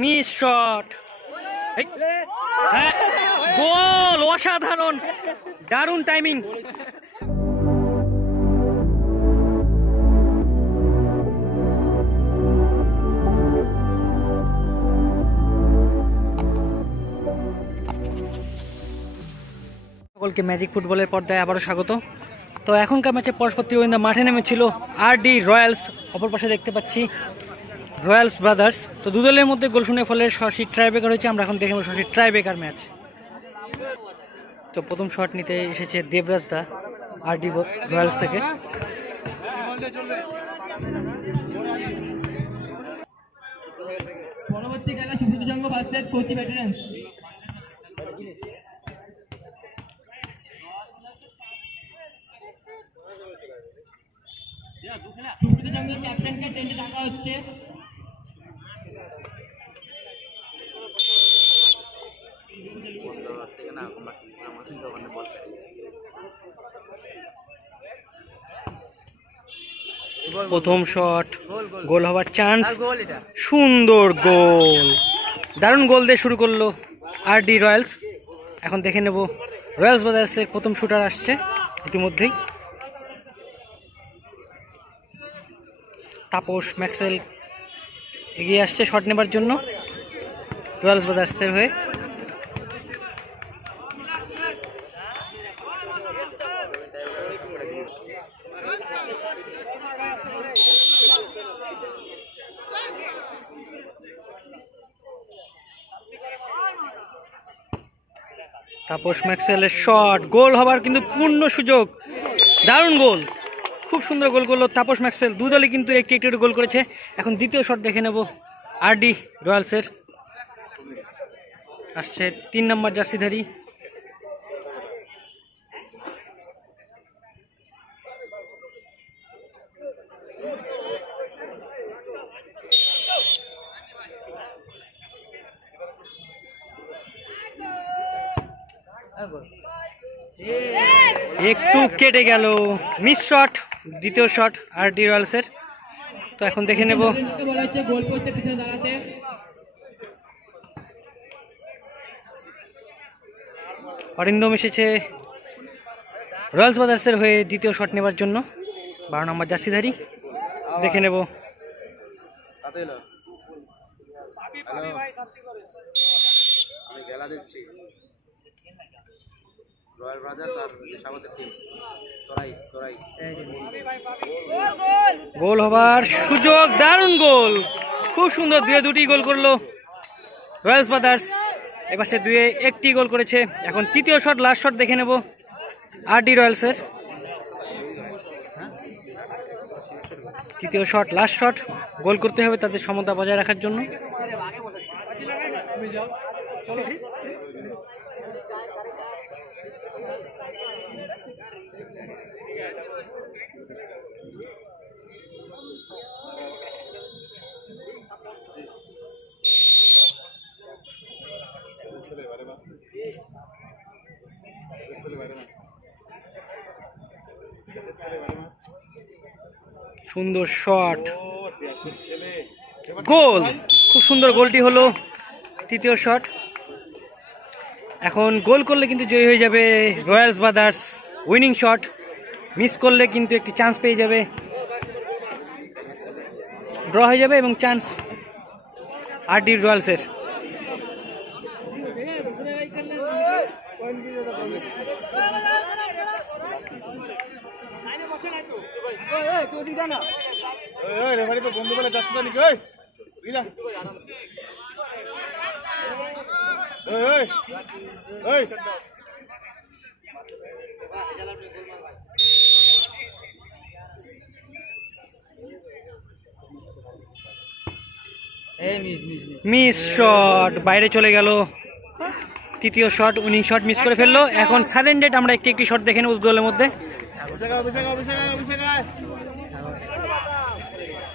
Miss shot, গোল, অসাধারণ, দারুণ timing. সকলকে ম্যাজিক ফুটবলের পর্দায় আবারও স্বাগত। তো এখনকার ম্যাচে পরস্পর ত্রিবেন্দা মাঠে নেমেছিল আরডি রয়্যালস, অপর পাশে দেখতে পাচ্ছি রয়্যালস ব্রাদার্স। তো দুদলের মধ্যে গোল শুনে ফলে সরাসরি ট্রাইব্রেকার হয়েছে। আমরা এখন দেখে নেব সরাসরি ট্রাইব্রেকার ম্যাচ। তো প্রথম শট নিতে এসেছে দেবরাজ দা আরডি রয়্যালস থেকে। পরবর্তী খেলা সুব্রত সংঘ ভার্সেস কোচি ভেটারেন্স। সুব্রত সংঘের ক্যাপ্টেনকে টেন্ডে ডাকা হচ্ছে। প্রথম শট, গোল হওয়ার চান্স, সুন্দর গোল, দারুণ গোল দিয়ে শুরু করলো আরডি রয়্যালস। এখন দেখে নেব রয়্যালস ব্রাদার্সের প্রথম শুটার আসছে ইতিমধ্যেই। তাপস ম্যাক্সওয়েল এগিয়ে আসছে শট নেবার জন্য রয়্যালস ব্রাদার্সের হয়ে। তাপস ম্যাক্সওয়েলের শট, গোল হবার কিন্তু পূর্ণ সুযোগ, দারুণ গোল, খুব সুন্দর গোল করলো তাপস ম্যাক্সওয়েল। দু দলই কিন্তু একটি একটি গোল করেছে। এখন দ্বিতীয় শট দেখে নেব আরডি রয়্যালসের। আসছে 3 নম্বর জার্সিধারী একটু কেটে গেল, মিস শট, দ্বিতীয় শট আরডি রয়্যালসের। তো এখন দেখে নেব অরিন্দম এসেছে রয়্যালস ব্রাদার্সের হয়ে দ্বিতীয় শট নেবার জন্য, 12 নম্বর জার্সিধারী। দেখে নেব গোল হবার সুযোগ, দারুণ গোল, খুব সুন্দর, দুটি গোল করলো রয়্যালস ব্রাদার্স। এপাশে 1টি গোল করেছে। এখন তৃতীয় শট, লাস্ট শট দেখে নেব আরডি রয়্যালসের। তৃতীয় শট, লাস্ট শট, গোল করতে হবে তাদের সমতা বজায় রাখার জন্য। সুন্দর শট, গোল, খুব সুন্দর গোলটি হলো তৃতীয় শট। এখন গোল করলে কিন্তু জয়ী হয়ে যাবে Royals brothers, winning shot, miss করলে কিন্তু একটি চান্স পেয়ে যাবে, ড্র হয়ে যাবে এবং চান্স আরডি রয়্যালসের। বন্ধু বলে যাচ্ছে নাকি? মিস শট, বাইরে চলে গেল, তৃতীয় শট, উইনিং শট মিস করে ফেললো। এখন সাডেন আমরা একটি শট দেখে নেব দলের মধ্যে।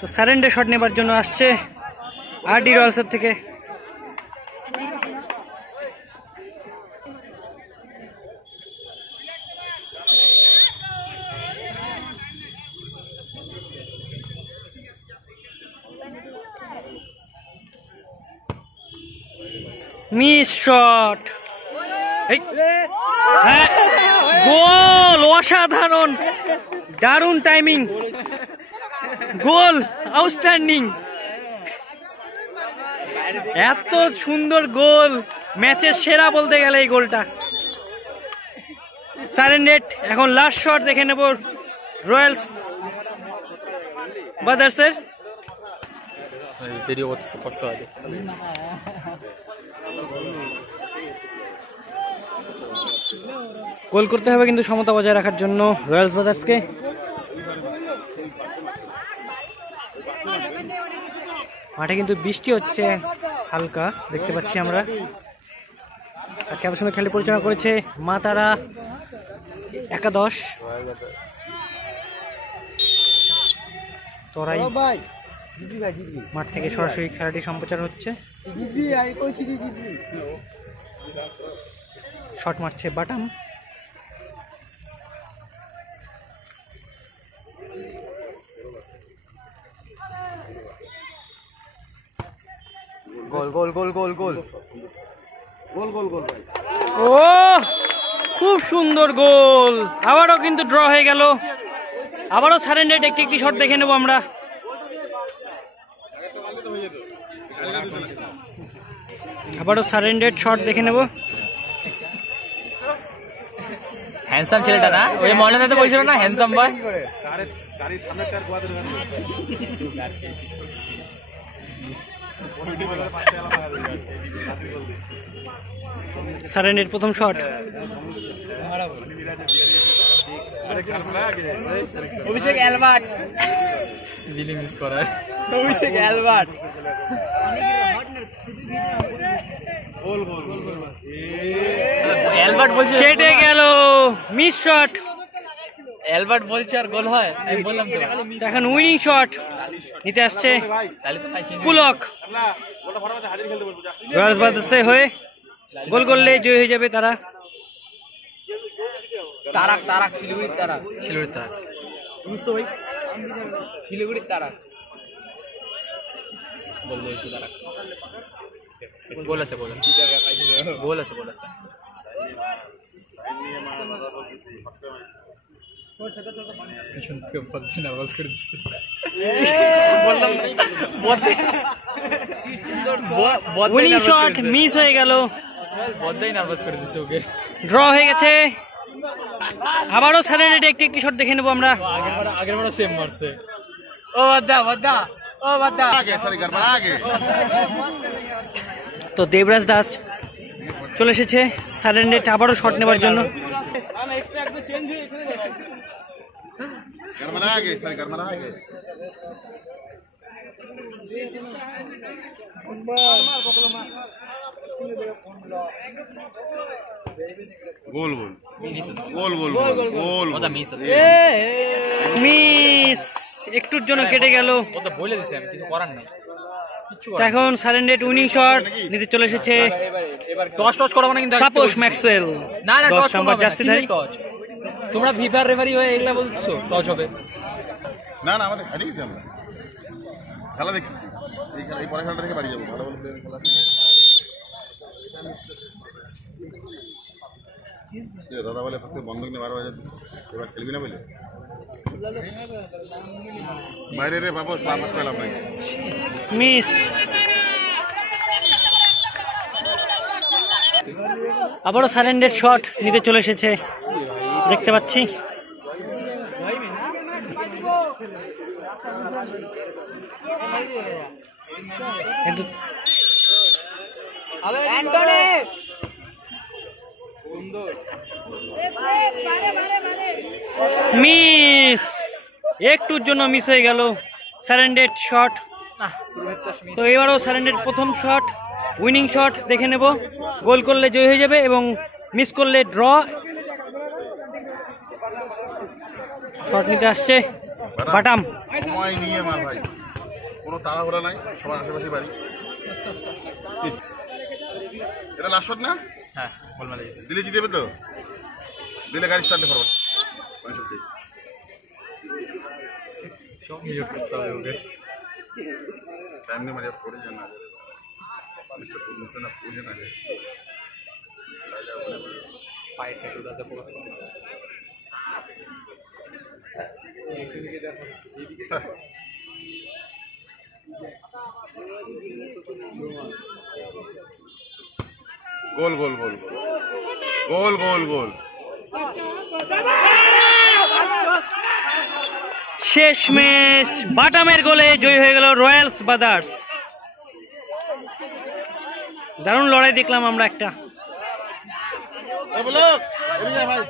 তো সাডেন শট নেবার জন্য আসছে আরডি রয়্যালসের থেকে। মিস শট, গোল, অসাধারণ, দারুণ টাইমিং, গোল, আউটস্ট্যান্ডিং, এত সুন্দর গোল, ম্যাচের সেরা বলতে গেলে এই গোলটা। সারেন্ডেড, এখন লাস্ট শট দেখে নেব রয়্যালস ব্রাদার্সের। ভিডিও করতে কষ্ট হয়। গোল করতে হবে কিন্তু সমতা বজায় রাখার জন্য রয়্যালস ব্রাদার্সকে। মাঠে কিন্তু বৃষ্টি হচ্ছে হালকা, দেখতে পাচ্ছি আমরা। আজকে এত সুন্দর খেলা পরিচালনা করেছে মা তারা একাদশ। তোরাই মাঠ থেকে সরাসরি খেলাটি সম্প্রচার হচ্ছে। শট মারছে বাটাম। গোল গোল গোল গোল গোল গোল গোল গোল ভাই। ও খুব সুন্দর গোল, আবারও কিন্তু ড্র হয়ে গেল। আবারও সারেন্ডেড, একটি একটি শট দেখে নেব আমরা। আবারও সারেন্ডেড শট দেখে নেব। হ্যান্ডসাম ছেলেটা না, ওই মডেলটা তো বলছিল না হ্যান্ডসাম বয়। সারেন্ডেড প্রথম শট, অভিষেক অ্যালবার্ট, মিস করায় অভিষেক অ্যালবার্ট। অ্যালবার্ট বলছে কেটে গেল, মিস শট। অ্যালবার্ট বলছে আর গোল হয়, আমি বললাম তো। এখন উইনিং শট নিতে আসছে তাহলে তো ফাইচিং পুলক। রয়্যালস ব্রাদার্সের হয়ে গোল করলে জয় হয়ে যাবে তারা। তারাক, তারাক, শিলিগুড়ির তারাক, শিলুড়ির তারা বুঝতে ভাই, শিলিগুড়ির তারাক। গোল দিয়েছে তারা। গোল আছে, গোল আছে, গোল আছে, গোল আছে। নার্ভাস করে দিচ্ছে, উইনিং শট মিস হয়ে গেল, বদ্দাই নার্ভাস করে দিচ্ছে ওকে। ড্র হয়ে গেছে। আবারও সারেন্ডেড, একটি একটি শট দেখে নেবো আমরা। আগের বার সেম মারছে। ও বদ্দা, বদ্দা, ও বদ্দা। তো দেবরাজ দাস চলে এসেছে সারেন্ডেড আবারও শট নেবার জন্য। গোল গোল গোল গোল গোল ওটা মিস আছে, মিস, একটুর জন্য কেটে গেল। ওটা বলে দিছে, আমি কিছু করার নাই, কিচ্ছু তো এখন সারেন্ডেড উইনিং শট নিতে চলে এসেছে টস টস করাবো না কিন্তু। তাপস ম্যাক্সওয়েল, না না, 10 টস নম্বর হবে না, জার্সিধারী। টস। তোমরা ফিফার রেফারি হয়ে এগুলা বলছো টস হবে? না না, আমাদের হারিয়ে গেছি, আমরা খেলা দেখছি, এই পরে খেলাটা থেকে বাড়ি যাবো। ভালো ভালো প্লেয়ার খেলা আছে। দাদা বলে থাকতে বন্ধক নিয়ে 12 হাজার দিচ্ছে, এবার খেলবি না বলে বাইরে রে বাবু, পারফেক্ট পেলাম নাই, মিস। আবারও সারেন্ডেড শট নিতে চলে এসেছে, দেখতে পাচ্ছি। কিন্তু মিস, একটুর জন্য মিস হয়ে গেল সারেন্ডেড শট। তো এবারও সারেন্ডেড প্রথম শট, উইনিং শট দেখে নেব। গোল করলে জয় হয়ে যাবে এবং মিস করলে ড্র। শট নিতে আসছে বাটাম। সময় নিয়ে মার ভাই, কোনো তাড়াহুড়া নাই, সবার আশেপাশে বাড়ি। এটা লাস্ট শট না? হ্যাঁ, বল মালে দিলে জিতে যাবে তো, দিলে গাড়ি স্টার্ট করবো। সব মিউট করতে হবে ওকে। টাইম নেই, মারিয়া পড়ে যান না। फाइट है उधर से फोकस গোল গোল গোল গোল গোল গোল শেষমেশ বাটামের গোলে জয়ী হয়ে গেল রয়্যালস ব্রাদার্স। দারুণ লড়াই দেখলাম আমরা একটা। ভাই